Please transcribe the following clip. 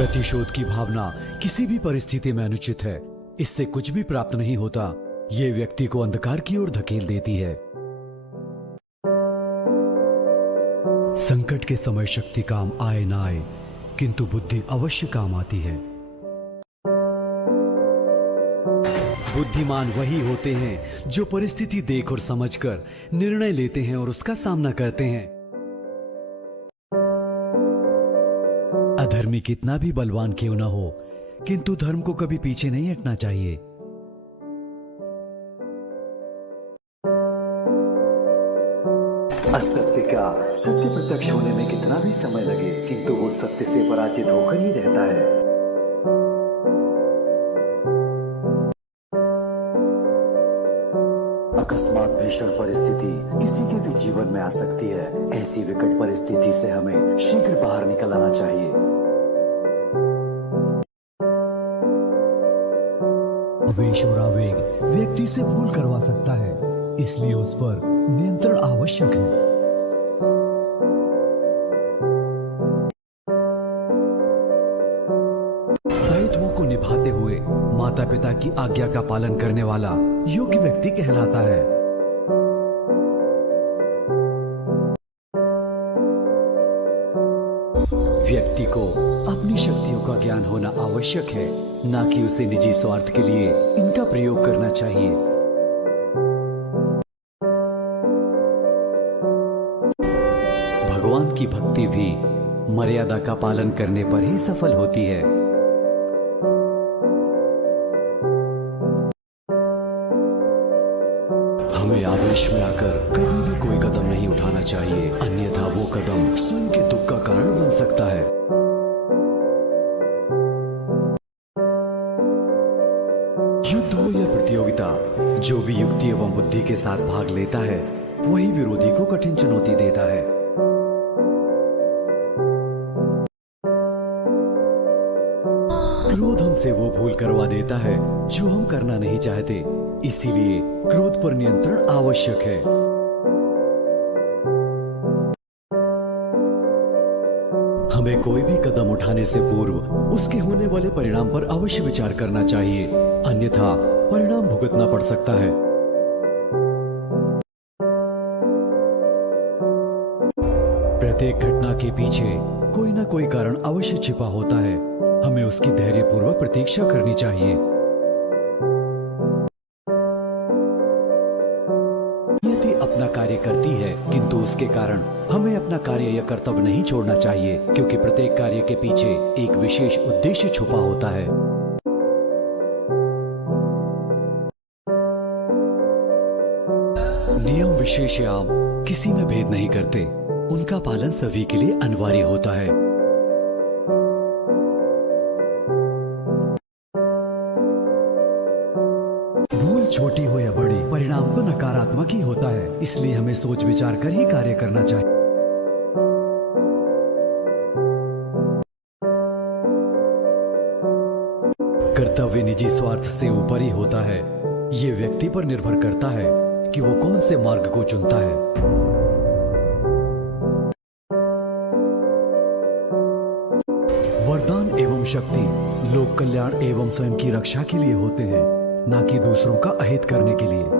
प्रतिशोध की भावना किसी भी परिस्थिति में अनुचित है। इससे कुछ भी प्राप्त नहीं होता। ये व्यक्ति को अंधकार की ओर धकेल देती है। संकट के समय शक्ति काम आए ना आए, किंतु बुद्धि अवश्य काम आती है। बुद्धिमान वही होते हैं जो परिस्थिति देख और समझकर निर्णय लेते हैं और उसका सामना करते हैं। अधर्मी कितना भी बलवान क्यों न हो, किंतु धर्म को कभी पीछे नहीं हटना चाहिए। असत्य का सत्य प्रत्यक्ष होने में कितना भी समय लगे, किंतु वो सत्य से पराजित होकर ही रहता है। अकस्मात भीषण परिस्थिति किसी के भी जीवन में आ सकती है। ऐसी विकट परिस्थिति से हमें शीघ्र बाहर निकल आना चाहिए। आवेश और आवेग व्यक्ति से भूल करवा सकता है, इसलिए उस पर नियंत्रण आवश्यक है। दायित्वों को निभाते हुए माता पिता की आज्ञा का पालन करने वाला योग्य व्यक्ति कहलाता है। व्यक्ति को अपनी शक्तियों का ज्ञान होना आवश्यक है, ना कि उसे निजी स्वार्थ के लिए इनका प्रयोग करना चाहिए। भगवान की भक्ति भी मर्यादा का पालन करने पर ही सफल होती है। हमें आवेश में आकर कभी भी कोई कदम नहीं उठाना चाहिए, अन्यथा वो कदम स्वयं के दुख का कारण बन सकता है। युद्ध हो या प्रतियोगिता, जो भी युक्ति एवं बुद्धि के साथ भाग लेता है वही विरोधी को कठिन चुनौती देता है। क्रोध हमसे वो भूल करवा देता है जो हम करना नहीं चाहते, इसीलिए क्रोध पर नियंत्रण आवश्यक है। हमें कोई भी कदम उठाने से पूर्व उसके होने वाले परिणाम पर अवश्य विचार करना चाहिए, अन्यथा परिणाम भुगतना पड़ सकता है। प्रत्येक घटना के पीछे कोई ना कोई कारण अवश्य छिपा होता है। हमें उसकी धैर्यपूर्वक प्रतीक्षा करनी चाहिए। नियति अपना कार्य करती है, किंतु उसके कारण हमें अपना कार्य या कर्तव्य नहीं छोड़ना चाहिए, क्योंकि प्रत्येक कार्य के पीछे एक विशेष उद्देश्य छुपा होता है। नियम विशेष या आम किसी में भेद नहीं करते, उनका पालन सभी के लिए अनिवार्य होता है। भूल छोटी हो या बड़ी, परिणाम तो नकारात्मक ही होता है, इसलिए हमें सोच विचार कर ही कार्य करना चाहिए। कर्तव्य निजी स्वार्थ से ऊपर ही होता है। ये व्यक्ति पर निर्भर करता है कि वो कौन से मार्ग को चुनता है। वरदान एवं शक्ति लोक कल्याण एवं स्वयं की रक्षा के लिए होते हैं, ना कि दूसरों का अहित करने के लिए।